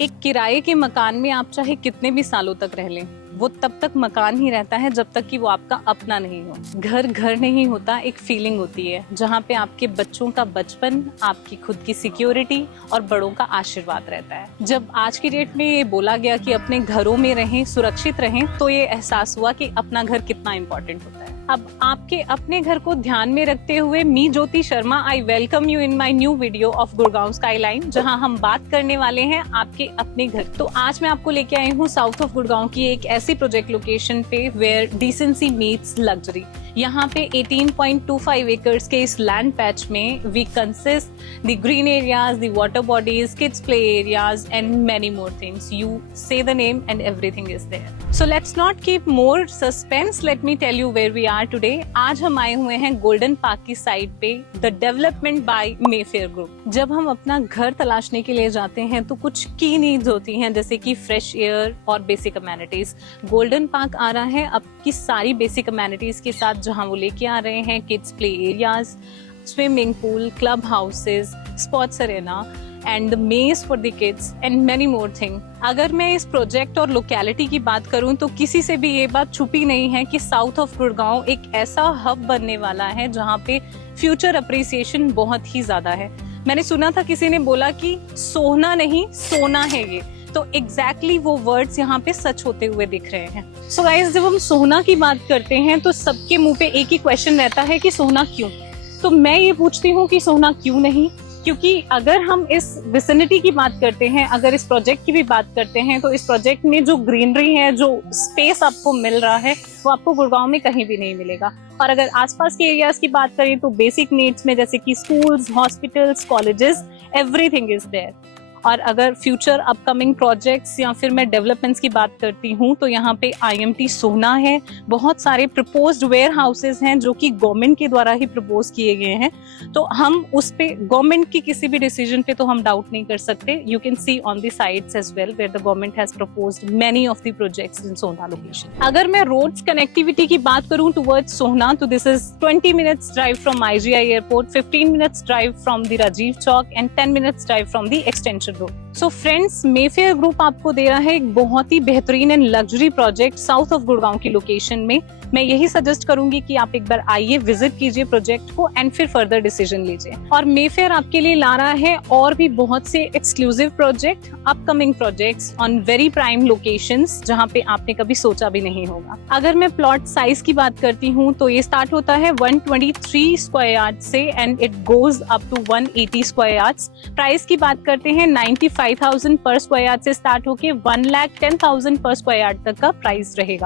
एक किराए के मकान में आप चाहे कितने भी सालों तक रह लें, वो तब तक मकान ही रहता है जब तक कि वो आपका अपना नहीं हो। घर घर नहीं होता, एक फीलिंग होती है जहाँ पे आपके बच्चों का बचपन, आपकी खुद की सिक्योरिटी और बड़ों का आशीर्वाद रहता है। जब आज की डेट में ये बोला गया कि अपने घरों में रहें, सुरक्षित रहें, तो ये एहसास हुआ कि अपना घर कितना इम्पोर्टेंट होता है। अब आपके अपने घर को ध्यान में रखते हुए me Jyoti Sharma I welcome you in my new video of Gurgaon skyline, जहां हम बात करने वाले हैं आपके अपने घर। तो आज मैं आपको लेके आई हूँ साउथ ऑफ गुड़गांव की एक ऐसी प्रोजेक्ट लोकेशन पे वेयर डिसेंसी मीट्स लग्जरी। यहाँ पे 18.25 एकर्स के इस लैंड पैच में we consist the green areas, the water bodies, kids play areas and many more things. You say the name and everything is there. So let's not keep more suspense, let me tell you where we are today. आज हम आए हुए हैं Golden Park की side पे, the development bye Mayfair group. जब हम अपना घर तलाशने के लिए जाते हैं तो कुछ की नीड्स होती हैं, जैसे कि फ्रेश एयर और बेसिक अमेनिटीज। गोल्डन पार्क आ रहा है आपकी सारी बेसिक अमेनिटीज के साथ, जहां वो लेके आ रहे हैं kids play areas, swimming pool, club houses, sports Arena and मेज for the kids and many more thing. अगर मैं इस प्रोजेक्ट और लोकेलिटी की बात करूं तो किसी से भी ये बात छुपी नहीं है कि साउथ ऑफ गुड़गांव एक ऐसा हब बनने वाला है जहां पे फ्यूचर अप्रिसिएशन बहुत ही ज्यादा है। मैंने सुना था, किसी ने बोला कि सोना नहीं सोना है ये, तो एग्जैक्टली वो वर्ड्स यहाँ पे सच होते हुए दिख रहे हैं। सो गाइस, जब हम सोना की बात करते हैं तो सबके मुंह पे एक ही क्वेश्चन रहता है कि सोना क्यों। तो मैं ये पूछती हूँ कि सोना क्यों नहीं, क्योंकि अगर हम इस विसिनिटी की बात करते हैं, अगर इस प्रोजेक्ट की भी बात करते हैं, तो इस प्रोजेक्ट में जो ग्रीनरी है, जो स्पेस आपको मिल रहा है, वो आपको गुड़गांव में कहीं भी नहीं मिलेगा। और अगर आसपास के एरियाज की बात करें तो बेसिक नीड्स में जैसे कि schools, hospitals, colleges, everything is there. और अगर फ्यूचर अपकमिंग प्रोजेक्ट्स या फिर मैं डेवलपमेंट्स की बात करती हूँ तो यहाँ पे IMT सोना है, बहुत सारे प्रपोज्ड वेयर हाउसेज हैं जो कि गवर्नमेंट के द्वारा ही प्रपोज किए गए हैं। तो हम उस पे गवर्नमेंट की किसी भी डिसीजन पे तो हम डाउट नहीं कर सकते। You can see on the sites as well where the government has proposed many of the projects in Sohna location. अगर मैं रोड्स कनेक्टिविटी की बात करूँ टुवर्ड्स सोना, तो this is 20 minutes drive from IGI airport, 15 minutes drive from the Rajiv Chowk and 10 minutes drive from the extension road. So friends, Mayfair group आपको दे रहा है एक बहुत ही बेहतरीन and luxury project south of Gurgaon की लोकेशन में। मैं यही सजेस्ट करूंगी कि आप एक बार आइए, विजिट कीजिए प्रोजेक्ट को एंड फिर फर्दर डिसीजन लीजिए। और मेफेयर आपके लिए ला रहा है और भी बहुत से exclusive project, upcoming projects on very prime locations, जहां पे आपने कभी सोचा भी नहीं होगा। अगर मैं प्लॉट साइज की बात करती हूँ तो ये स्टार्ट होता है 123 स्क्वायर यार्ड से and it goes up to 180 square yards. Price की बात करते हैं 95,000 पर स्क्वायर यार्ड से स्टार्ट होके 1,10,000 पर स्क्वायर यार्ड तक का प्राइस रहेगा।